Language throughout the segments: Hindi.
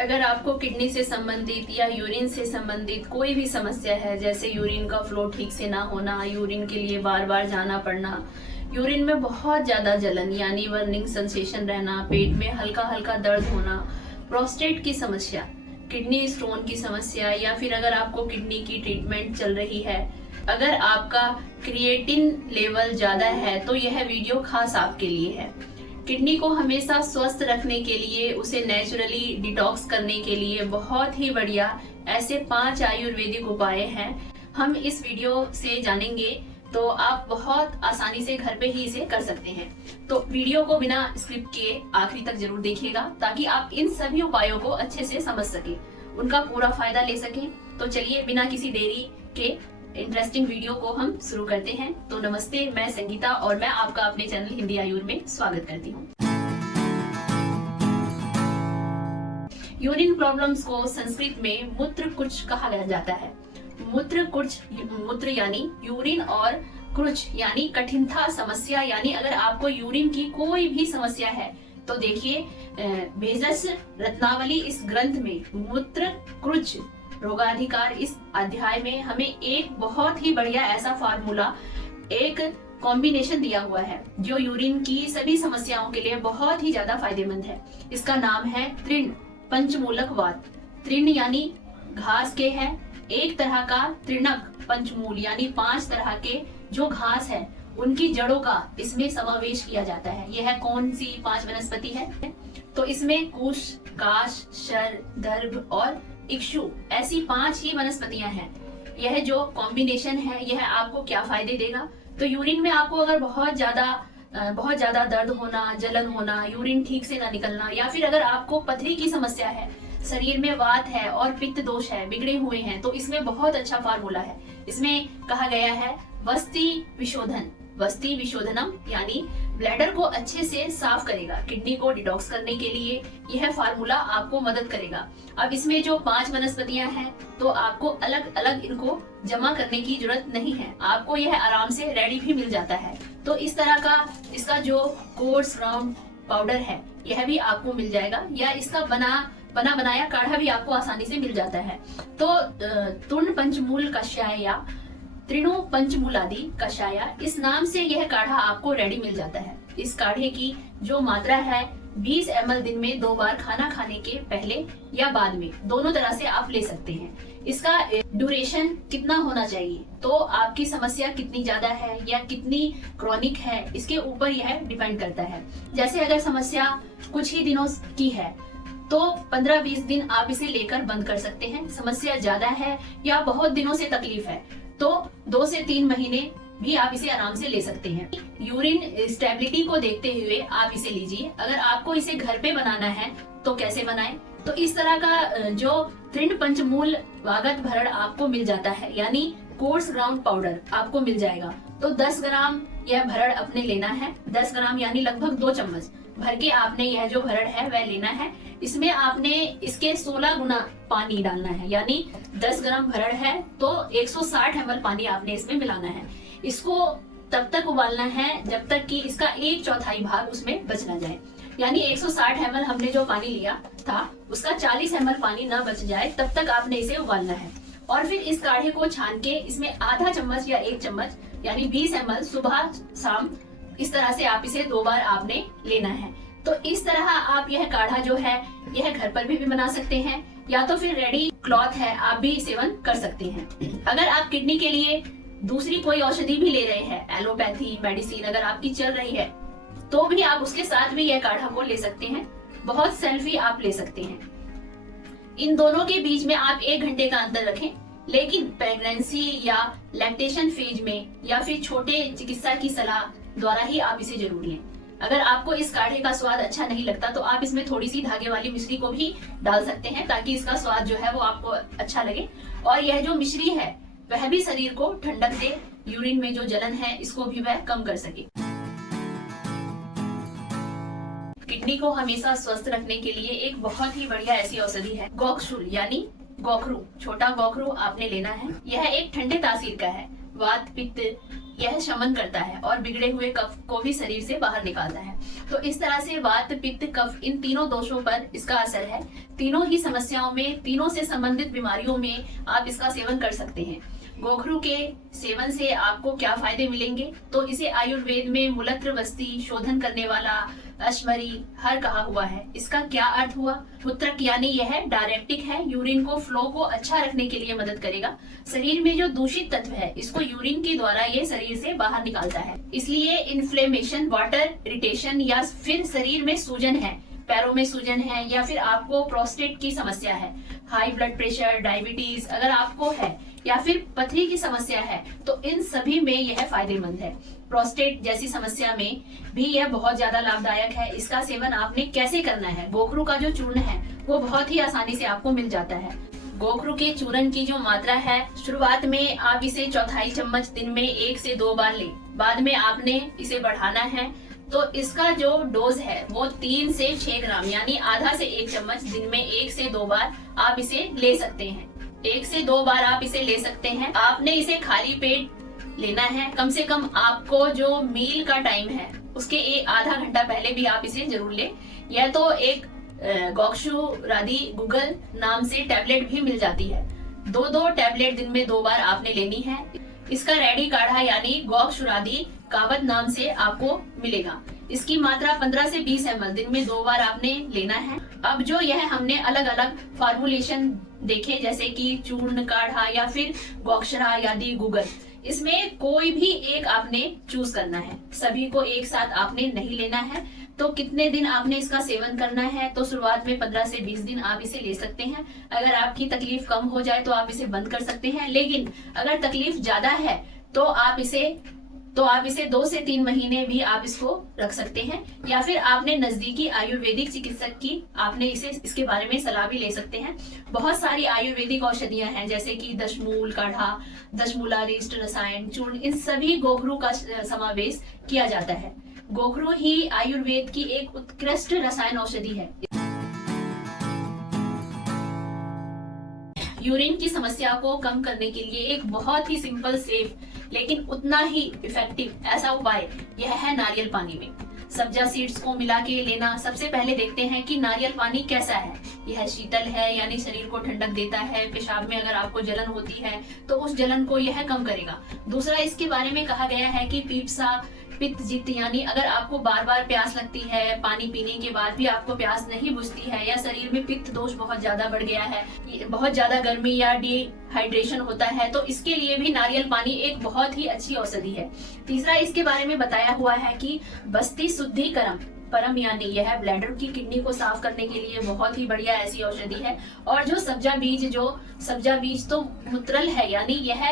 अगर आपको किडनी से संबंधित या यूरिन से संबंधित कोई भी समस्या है, जैसे यूरिन का फ्लो ठीक से ना होना, यूरिन के लिए बार बार जाना पड़ना, यूरिन में बहुत ज्यादा जलन यानी बर्निंग सेंसेशन रहना, पेट में हल्का हल्का दर्द होना, प्रोस्टेट की समस्या, किडनी स्टोन की समस्या, या फिर अगर आपको किडनी की ट्रीटमेंट चल रही है, अगर आपका क्रिएटिन लेवल ज्यादा है तो यह वीडियो खास आपके लिए है। किडनी को हमेशा स्वस्थ रखने के लिए, उसे नेचुरली डिटॉक्स करने के लिए बहुत ही बढ़िया ऐसे 5 आयुर्वेदिक उपाय हैं, हम इस वीडियो से जानेंगे। तो आप बहुत आसानी से घर पे ही इसे कर सकते हैं। तो वीडियो को बिना स्किप किए आखिरी तक जरूर देखिएगा ताकि आप इन सभी उपायों को अच्छे से समझ सके, उनका पूरा फायदा ले सकें। तो चलिए बिना किसी देरी के इंटरेस्टिंग वीडियो को हम शुरू करते हैं। तो नमस्ते, मैं संगीता और मैं आपका अपने चैनल हिंदी आयुर में स्वागत करती हूँ। यूरिन प्रॉब्लम्स को संस्कृत में मूत्र कुच कहा जाता है। मूत्र कुच, मूत्र यानी यूरिन और कुच यानी कठिनता समस्या, यानी अगर आपको यूरिन की कोई भी समस्या है तो देखिए भेजस रत्नावली इस ग्रंथ में मूत्र कुच रोगाधिकार इस अध्याय में हमें एक बहुत ही बढ़िया ऐसा फार्मूला, एक कॉम्बिनेशन दिया हुआ है जो यूरिन की सभी समस्याओं के लिए बहुत ही ज्यादा फायदेमंद है। इसका नाम है तृण पंचमूलक वात। तृण यानी घास के है, एक तरह का तृणक पंचमूल यानी 5 तरह के जो घास है उनकी जड़ों का इसमें समावेश किया जाता है। यह कौन सी 5 वनस्पति है? तो इसमें कुश, काश, शर, दर्भ और इक्षु ऐसी 5 ही वनस्पतियां हैं। यह जो कॉम्बिनेशन है यह आपको क्या फायदे देगा? तो यूरिन में आपको अगर बहुत ज्यादा दर्द होना, जलन होना, यूरिन ठीक से ना निकलना, या फिर अगर आपको पथरी की समस्या है, शरीर में वात है और पित्त दोष है, बिगड़े हुए हैं, तो इसमें बहुत अच्छा फार्मूला है। इसमें कहा गया है वस्ति विशोधन, वस्ति विशोधनम यानी ब्लैडर को अच्छे से साफ करेगा। किडनी को डिटॉक्स करने के लिए यह फार्मूला आपको मदद करेगा। अब इसमें जो 5 वनस्पतियां हैं तो आपको अलग अलग इनको जमा करने की जरूरत नहीं है, आपको यह आराम से रेडी भी मिल जाता है। तो इस तरह का इसका जो कोर्स ग्राउंड पाउडर है यह भी आपको मिल जाएगा, या इसका बनाया काढ़ा भी आपको आसानी से मिल जाता है। तो तृण पंचमूल कषाय या त्रिणु पंचमूलादि कषाया इस नाम से यह काढ़ा आपको रेडी मिल जाता है। इस काढ़े की जो मात्रा है 20 ml दिन में 2 बार खाना खाने के पहले या बाद में, दोनों तरह से आप ले सकते हैं। इसका ड्यूरेशन कितना होना चाहिए, तो आपकी समस्या कितनी ज्यादा है या कितनी क्रॉनिक है इसके ऊपर यह डिपेंड करता है। जैसे अगर समस्या कुछ ही दिनों की है तो 15-20 दिन आप इसे लेकर बंद कर सकते हैं। समस्या ज्यादा है या बहुत दिनों से तकलीफ है तो 2 से 3 महीने भी आप इसे आराम से ले सकते हैं। यूरिन स्टेबिलिटी को देखते हुए आप इसे लीजिए। अगर आपको इसे घर पे बनाना है तो कैसे बनाएं? तो इस तरह का जो तृण पंचमूल वागत भरड़ आपको मिल जाता है, यानी कोर्स ग्राउंड पाउडर आपको मिल जाएगा। तो 10 ग्राम यह भरड़ अपने लेना है, 10 ग्राम यानी लगभग 2 चम्मच भर के आपने यह जो भरड़ है वह लेना है। इसमें आपने इसके 16 गुना पानी डालना है, यानी 10 ग्राम भरड़ है तो 160 ml पानी आपने इसमें मिलाना है। इसको तब तक उबालना है जब तक कि इसका 1/4 भाग उसमें बच ना जाए, यानी 160 ml हमने जो पानी लिया था उसका 40 ml पानी ना बच जाए तब तक आपने इसे उबालना है। और फिर इस काढ़े को छान के इसमें आधा चम्मच या 1 चम्मच यानी 20 ml सुबह शाम इस तरह से आप इसे 2 बार आपने लेना है। तो इस तरह आप यह काढ़ा जो है यह घर पर भी बना सकते हैं, या तो फिर रेडी क्लॉथ है आप भी सेवन कर सकते हैं। अगर आप किडनी के लिए दूसरी कोई औषधि भी ले रहे हैं, एलोपैथी मेडिसिन अगर आपकी चल रही है तो भी आप उसके साथ भी यह काढ़ा को ले सकते हैं। बहुत सेल्फी आप ले सकते हैं। इन दोनों के बीच में आप 1 घंटे का अंतर रखें, लेकिन प्रेगनेंसी या लैक्टेशन फेज में या फिर छोटे चिकित्सा की सलाह द्वारा ही आप इसे जरूर लें। अगर आपको इस काढ़े का स्वाद अच्छा नहीं लगता तो आप इसमें थोड़ी सी धागे वाली मिश्री को भी डाल सकते हैं ताकि इसका स्वाद जो है वो आपको अच्छा लगे। और यह जो मिश्री है वह भी शरीर को ठंडक दे, यूरिन में जो जलन है इसको भी वह कम कर सके। किडनी को हमेशा स्वस्थ रखने के लिए एक बहुत ही बढ़िया ऐसी औषधि है गोक्षुर यानी गोखरू। छोटा गोखरू आपने लेना है। यह एक ठंडे तासीर का है, वात पित्त यह शमन करता है और बिगड़े हुए कफ को भी शरीर से बाहर निकालता है। तो इस तरह से वात, पित्त, कफ इन तीनों दोषों पर इसका असर है। तीनों ही समस्याओं में, तीनों से संबंधित बीमारियों में आप इसका सेवन कर सकते हैं। गोखरू के सेवन से आपको क्या फायदे मिलेंगे? तो इसे आयुर्वेद में मूलत्र वस्ती, शोधन करने वाला, अश्मरी, हर कहा हुआ है। इसका क्या अर्थ हुआ? मूत्रक यानी यह डायरेक्टिक है, यूरिन को फ्लो को अच्छा रखने के लिए मदद करेगा। शरीर में जो दूषित तत्व है इसको यूरिन के द्वारा ये शरीर से बाहर निकालता है। इसलिए इन्फ्लेमेशन, वाटर इरिटेशन या फिर शरीर में सूजन है, पैरों में सूजन है, या फिर आपको प्रोस्टेट की समस्या है, हाई ब्लड प्रेशर, डायबिटीज अगर आपको है, या फिर पथरी की समस्या है, तो इन सभी में यह फायदेमंद है। प्रोस्टेट जैसी समस्या में भी यह बहुत ज्यादा लाभदायक है। इसका सेवन आपने कैसे करना है? गोखरू का जो चूर्ण है वो बहुत ही आसानी से आपको मिल जाता है। गोखरू के चूर्ण की जो मात्रा है, शुरुआत में आप इसे 1/4 चम्मच दिन में 1 से 2 बार लें। बाद में आपने इसे बढ़ाना है तो इसका जो डोज है वो 3 से 6 ग्राम यानी आधा से 1 चम्मच दिन में 1 से 2 बार आप इसे ले सकते हैं। 1 से 2 बार आप इसे ले सकते हैं। आपने इसे खाली पेट लेना है। कम से कम आपको जो मील का टाइम है उसके आधा घंटा पहले भी आप इसे जरूर लें। यह तो एक गोक्षुरादि गूगल नाम से टैबलेट भी मिल जाती है। 2 टैबलेट दिन में 2 बार आपने लेनी है। इसका रेडी काढ़ा यानी गोक्षुरादि कावत नाम से आपको मिलेगा। इसकी मात्रा 15 से 20 ml दिन में 2 बार आपने लेना है। अब जो यह हमने अलग अलग फार्मूलेशन देखे जैसे कि चूर्ण काढ़ा या फिर गोक्षरा आदि गूगल, इसमें कोई भी एक आपने चूज करना है, सभी को एक साथ आपने नहीं लेना है। तो कितने दिन आपने इसका सेवन करना है? तो शुरुआत में 15 से 20 दिन आप इसे ले सकते हैं। अगर आपकी तकलीफ कम हो जाए तो आप इसे बंद कर सकते हैं, लेकिन अगर तकलीफ ज्यादा है तो आप इसे 2 से 3 महीने भी आप इसको रख सकते हैं, या फिर आपने नजदीकी आयुर्वेदिक चिकित्सक की आपने इसके बारे में सलाह भी ले सकते हैं। बहुत सारी आयुर्वेदिक औषधियां हैं जैसे कि दशमूल काढ़ा, दशमूलारिष्ट रसायन चूर्ण, इन सभी गोखरू का समावेश किया जाता है। गोखरू ही आयुर्वेद की एक उत्कृष्ट रसायन औषधि है। यूरिन की समस्या को कम करने के लिए एक बहुत ही सिंपल, सेफ लेकिन उतना ही इफेक्टिव ऐसा उपाय यह है नारियल पानी में सब्जा सीड्स को मिला के लेना। सबसे पहले देखते हैं कि नारियल पानी कैसा है। यह शीतल है यानी शरीर को ठंडक देता है। पेशाब में अगर आपको जलन होती है तो उस जलन को यह कम करेगा। दूसरा, इसके बारे में कहा गया है कि पीपसा, पित्त जित यानी अगर आपको बार बार प्यास लगती है, पानी पीने के बाद भी आपको प्यास नहीं बुझती है, या शरीर में पित्त दोष बहुत ज्यादा बढ़ गया है, बहुत ज्यादा गर्मी या डिहाइड्रेशन होता है, तो इसके लिए भी नारियल पानी एक बहुत ही अच्छी औषधि है। तीसरा, इसके बारे में बताया हुआ है कि बस्ती शुद्धिकरण परम यानी यह ब्लैडर की किडनी को साफ करने के लिए बहुत ही बढ़िया ऐसी औषधि है। और जो सब्जा बीज तो मूत्रल है यानी यह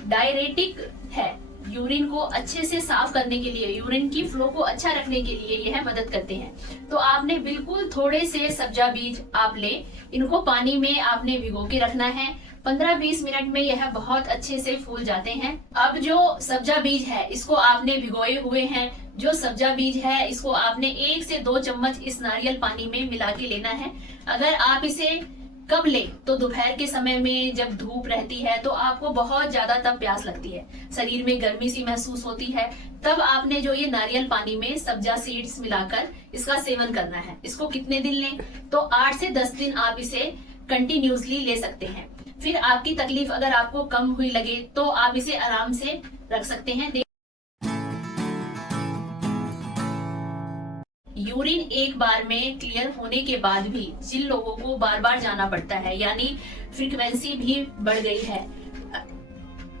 डायरेटिक है, यूरिन को अच्छे से साफ करने के लिए, यूरिन की फ्लो को अच्छा रखने के लिए यह मदद करते हैं। तो आपने बिल्कुल थोड़े से सब्जा बीज आप ले, इनको पानी में आपने भिगो के रखना है। 15-20 मिनट में यह बहुत अच्छे से फूल जाते हैं। अब जो सब्जा बीज है इसको आपने भिगोए हुए हैं। जो सब्जा बीज है इसको आपने 1 से 2 चम्मच इस नारियल पानी में मिला के लेना है। अगर आप इसे कब ले तो दोपहर के समय में जब धूप रहती है तो आपको बहुत ज्यादा तब प्यास लगती है, शरीर में गर्मी सी महसूस होती है, तब आपने जो ये नारियल पानी में सब्जा सीड्स मिलाकर इसका सेवन करना है। इसको कितने दिन लें? तो 8 से 10 दिन आप इसे कंटिन्यूसली ले सकते हैं। फिर आपकी तकलीफ अगर आपको कम हुई लगे तो आप इसे आराम से रख सकते हैं। यूरिन एक बार में क्लियर होने के बाद भी जिन लोगों को बार बार जाना पड़ता है यानी फ्रीक्वेंसी भी बढ़ गई है,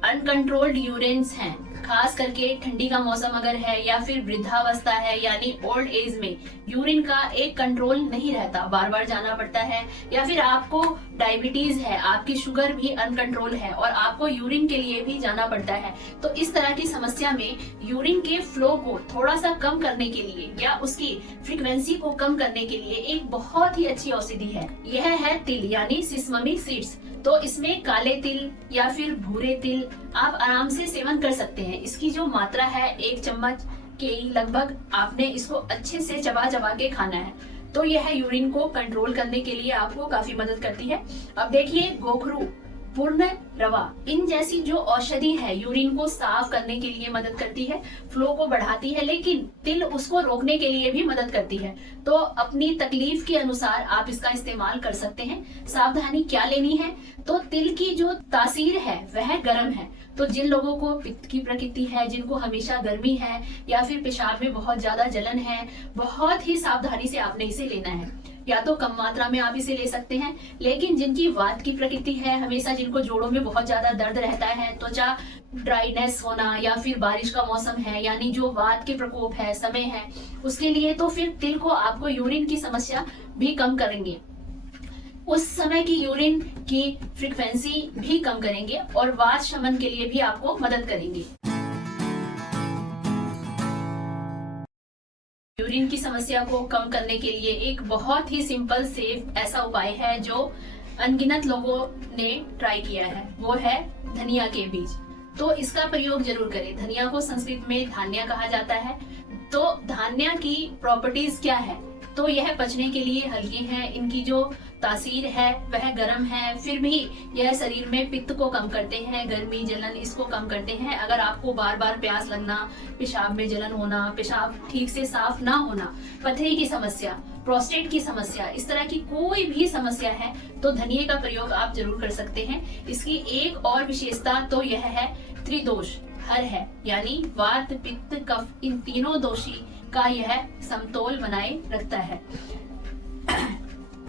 अनकंट्रोल्ड यूरिन्स हैं, खास करके ठंडी का मौसम अगर है या फिर वृद्धावस्था है यानी ओल्ड एज में यूरिन का एक कंट्रोल नहीं रहता, बार बार जाना पड़ता है, या फिर आपको डायबिटीज है, आपकी शुगर भी अनकंट्रोल है और आपको यूरिन के लिए भी जाना पड़ता है, तो इस तरह की समस्या में यूरिन के फ्लो को थोड़ा सा कम करने के लिए या उसकी फ्रीक्वेंसी को कम करने के लिए एक बहुत ही अच्छी औषधि है। यह है तिल यानी सिसममी सीड्स। तो इसमें काले तिल या फिर भूरे तिल आप आराम से सेवन कर सकते हैं। इसकी जो मात्रा है 1 चम्मच के लगभग आपने इसको अच्छे से चबा चबा के खाना है, तो यह यूरिन को कंट्रोल करने के लिए आपको काफी मदद करती है। अब देखिए पूर्ण रवा, इन जैसी जो औषधि है यूरिन को साफ करने के लिए मदद करती है, फ्लो को बढ़ाती है, लेकिन तिल उसको रोकने के लिए भी मदद करती है। तो अपनी तकलीफ के अनुसार आप इसका इस्तेमाल कर सकते हैं। सावधानी क्या लेनी है, तो तिल की जो तासीर है वह गर्म है। तो जिन लोगों को पित्त की प्रकृति है, जिनको हमेशा गर्मी है या फिर पेशाब में बहुत ज्यादा जलन है, बहुत ही सावधानी से आपने इसे लेना है। या तो कम मात्रा में आप इसे ले सकते हैं, लेकिन जिनकी वात की प्रकृति है, हमेशा जिनको जोड़ों में बहुत ज्यादा दर्द रहता है, त्वचा ड्राइनेस होना या फिर बारिश का मौसम है, यानी जो वात के प्रकोप है, समय है, उसके लिए तो फिर तिल को आपको यूरिन की समस्या भी कम करेंगे, उस समय की यूरिन की फ्रीक्वेंसी भी कम करेंगे और वात शमन के लिए भी आपको मदद करेंगे। यूरिन की समस्या को कम करने के लिए एक बहुत ही सिंपल सेफ ऐसा उपाय है जो अनगिनत लोगों ने ट्राई किया है, वो है धनिया के बीज। तो इसका प्रयोग जरूर करें। धनिया को संस्कृत में धान्या कहा जाता है। तो धान्या की प्रॉपर्टीज क्या है, तो यह पचने के लिए हल्के हैं, इनकी जो तासीर है वह गर्म है, फिर भी यह शरीर में पित्त को कम करते हैं, गर्मी जलन इसको कम करते हैं। अगर आपको बार बार प्यास लगना, पेशाब में जलन होना, पेशाब ठीक से साफ ना होना, पथरी की समस्या, प्रोस्टेट की समस्या, इस तरह की कोई भी समस्या है तो धनिये का प्रयोग आप जरूर कर सकते हैं। इसकी एक और विशेषता तो यह है त्रिदोष हर है, यानी वात पित्त कफ इन तीनों दोषी का यह समतोल बनाए रखता है।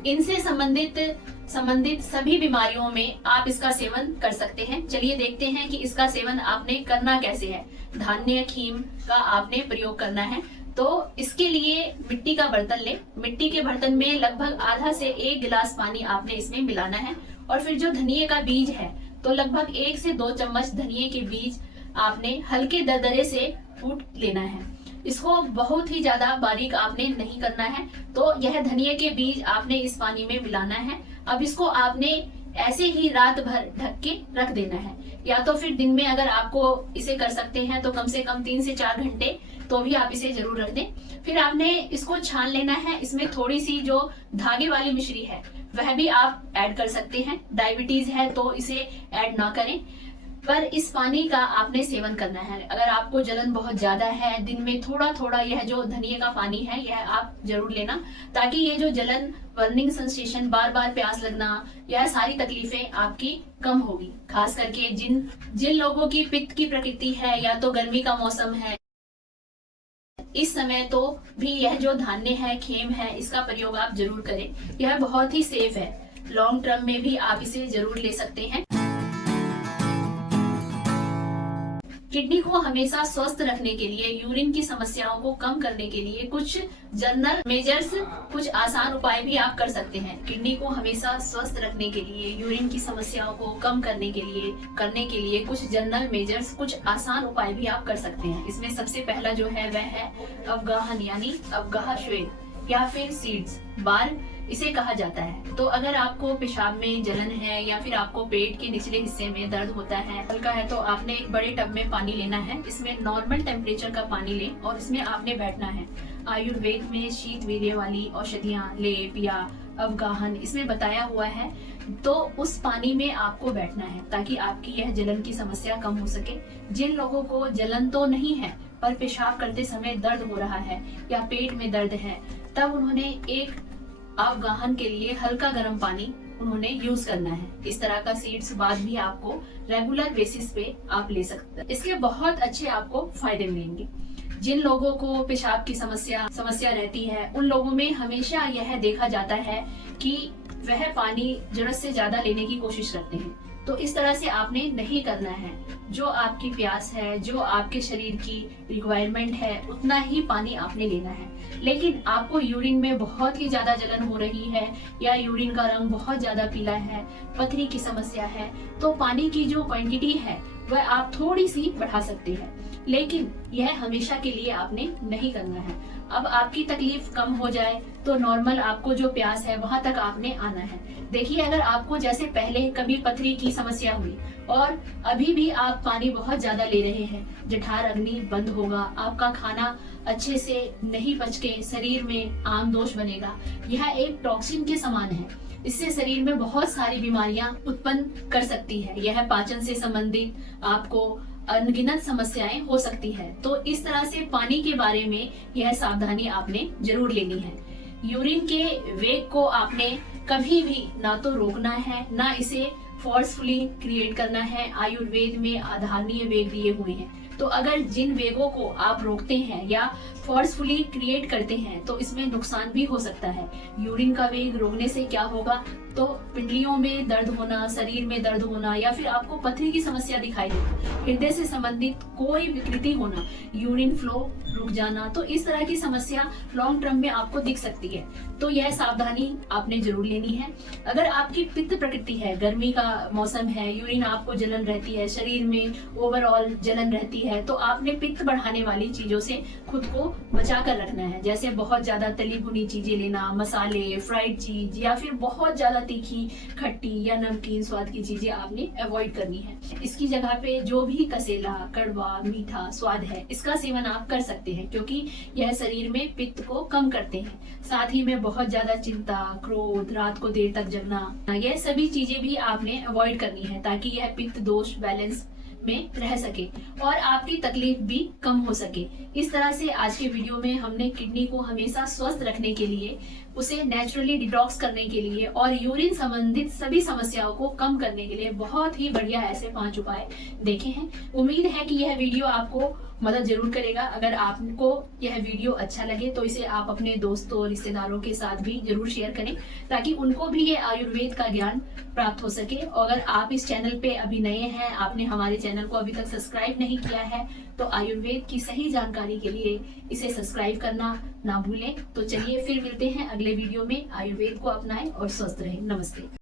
इनसे संबंधित सभी बीमारियों में आप इसका सेवन कर सकते हैं। चलिए देखते हैं कि इसका सेवन आपने करना कैसे है। धान्य खीम का आपने प्रयोग करना है। तो इसके लिए मिट्टी का बर्तन ले। मिट्टी के बर्तन में लगभग आधा से 1 गिलास पानी आपने इसमें मिलाना है और फिर जो धनिये का बीज है तो लगभग 1 से 2 चम्मच धनिये के बीज आपने हल्के दरदरे से कूट लेना है। इसको बहुत ही ज्यादा बारीक आपने नहीं करना है। तो यह धनिये के बीज आपने इस पानी में मिलाना है। अब इसको आपने ऐसे ही रात भर ढक के रख देना है, या तो फिर दिन में अगर आपको इसे कर सकते हैं तो कम से कम 3 से 4 घंटे तो भी आप इसे जरूर रख दें। फिर आपने इसको छान लेना है। इसमें थोड़ी सी जो धागे वाली मिश्री है वह भी आप ऐड कर सकते हैं। डायबिटीज है तो इसे ऐड ना करें, पर इस पानी का आपने सेवन करना है। अगर आपको जलन बहुत ज्यादा है, दिन में थोड़ा थोड़ा यह जो धनिये का पानी है यह आप जरूर लेना, ताकि ये जो जलन, बर्निंग सेंसेशन, बार बार प्यास लगना, यह सारी तकलीफें आपकी कम होगी। खास करके जिन लोगों की पित्त की प्रकृति है या तो गर्मी का मौसम है, इस समय तो भी यह जो धान्य है, खेम है, इसका प्रयोग आप जरूर करें। यह बहुत ही सेफ है। लॉन्ग टर्म में भी आप इसे जरूर ले सकते हैं। किडनी को हमेशा स्वस्थ रखने के लिए, यूरिन की समस्याओं को कम करने के लिए कुछ जनरल मेजर्स, कुछ आसान उपाय भी आप कर सकते हैं। किडनी को हमेशा स्वस्थ रखने के लिए, यूरिन की समस्याओं को कम करने के लिए कुछ जनरल मेजर्स, कुछ आसान उपाय भी आप कर सकते हैं। इसमें सबसे पहला जो है वह है अवगाहन, यानी अवगाह श्वेत या फिर सीड्स बार इसे कहा जाता है। तो अगर आपको पेशाब में जलन है या फिर आपको पेट के निचले हिस्से में दर्द होता है, हल्का है, तो आपने एक बड़े टब में पानी लेना है। इसमें नॉर्मल टेम्परेचर का पानी लें और इसमें आपने बैठना है। आयुर्वेद में शीत वीर्य वाली औषधियां, लेप या अवगाहन इसमें बताया हुआ है। तो उस पानी में आपको बैठना है ताकि आपकी यह जलन की समस्या कम हो सके। जिन लोगों को जलन तो नहीं है पर पेशाब करते समय दर्द हो रहा है या पेट में दर्द है, तब उन्होंने एक अवगाहन के लिए हल्का गर्म पानी उन्होंने यूज करना है। इस तरह का सीड्स बाद भी आपको रेगुलर बेसिस पे आप ले सकते हैं। इसके बहुत अच्छे आपको फायदे मिलेंगे। जिन लोगों को पेशाब की समस्या रहती है, उन लोगों में हमेशा यह देखा जाता है कि वह पानी जरूरत से ज्यादा लेने की कोशिश करते हैं। तो इस तरह से आपने नहीं करना है। जो आपकी प्यास है, जो आपके शरीर की रिक्वायरमेंट है, उतना ही पानी आपने लेना है। लेकिन आपको यूरिन में बहुत ही ज्यादा जलन हो रही है या यूरिन का रंग बहुत ज्यादा पीला है, पथरी की समस्या है, तो पानी की जो क्वांटिटी है वह आप थोड़ी सी बढ़ा सकते हैं, लेकिन यह हमेशा के लिए आपने नहीं करना है। अब आपकी तकलीफ कम हो जाए तो नॉर्मल आपको जो प्यास है वहां तक आपने आना है। देखिए, अगर आपको जैसे पहले कभी पथरी की समस्या हुई और अभी भी आप पानी बहुत ज्यादा ले रहे हैं, जठर अग्नि बंद होगा, आपका खाना अच्छे से नहीं पच के शरीर में आम दोष बनेगा। यह एक टॉक्सिन के समान है। इससे शरीर में बहुत सारी बीमारियां उत्पन्न कर सकती है। यह पाचन से संबंधित आपको अनगिनत समस्याएं हो सकती है। तो इस तरह से पानी के बारे में यह सावधानी आपने जरूर लेनी है। यूरिन के वेग को आपने कभी भी ना तो रोकना है, ना इसे फोर्सफुली क्रिएट करना है। आयुर्वेद में आधारणीय वेग दिए हुए हैं, तो अगर जिन वेगों को आप रोकते हैं या फोर्सफुली क्रिएट करते हैं तो इसमें नुकसान भी हो सकता है। यूरिन का वेग रोकने से क्या होगा, तो पिंडलियों में दर्द होना, शरीर में दर्द होना, या फिर आपको पथरी की समस्या दिखाई देना, हृदय से संबंधित कोई विकृति होना, यूरिन फ्लो रुक जाना, तो इस तरह की समस्या लॉन्ग टर्म में आपको दिख सकती है। तो यह सावधानी आपने जरूर लेनी है। अगर आपकी पित्त प्रकृति है, गर्मी का मौसम है, यूरिन आपको जलन रहती है, शरीर में ओवरऑल जलन रहती है, तो आपने पित्त बढ़ाने वाली चीजों से खुद को बचा कर रखना है। जैसे बहुत ज्यादा तली भुनी चीजें लेना, मसाले, फ्राइड चीज, या फिर बहुत ज्यादा तीखी, खट्टी या नमकीन स्वाद की चीजें आपने अवॉइड करनी है। इसकी जगह पे जो भी कसेला, कड़वा, मीठा स्वाद है, इसका सेवन आप कर सकते हैं, क्योंकि यह शरीर में पित्त को कम करते हैं। साथ ही में बहुत ज्यादा चिंता, क्रोध, रात को देर तक जगना, यह सभी चीजें भी आपने अवॉइड करनी है, ताकि यह पित्त दोष बैलेंस में रह सके और आपकी तकलीफ भी कम हो सके। इस तरह से आज के वीडियो में हमने किडनी को हमेशा स्वस्थ रखने के लिए, उसे नेचुरली डिटॉक्स करने के लिए और यूरिन संबंधित सभी समस्याओं को कम करने के लिए बहुत ही बढ़िया ऐसे 5 उपाय देखे हैं। उम्मीद है कि यह वीडियो आपको मदद जरूर करेगा। अगर आपको यह वीडियो अच्छा लगे तो इसे आप अपने दोस्तों, रिश्तेदारों के साथ भी जरूर शेयर करें, ताकि उनको भी ये आयुर्वेद का ज्ञान प्राप्त हो सके। और अगर आप इस चैनल पे अभी नए हैं, आपने हमारे चैनल को अभी तक सब्सक्राइब नहीं किया है, तो आयुर्वेद की सही जानकारी के लिए इसे सब्सक्राइब करना ना भूलें। तो चलिए फिर मिलते हैं अगले वीडियो में। आयुर्वेद को अपनाएं और स्वस्थ रहें। नमस्ते।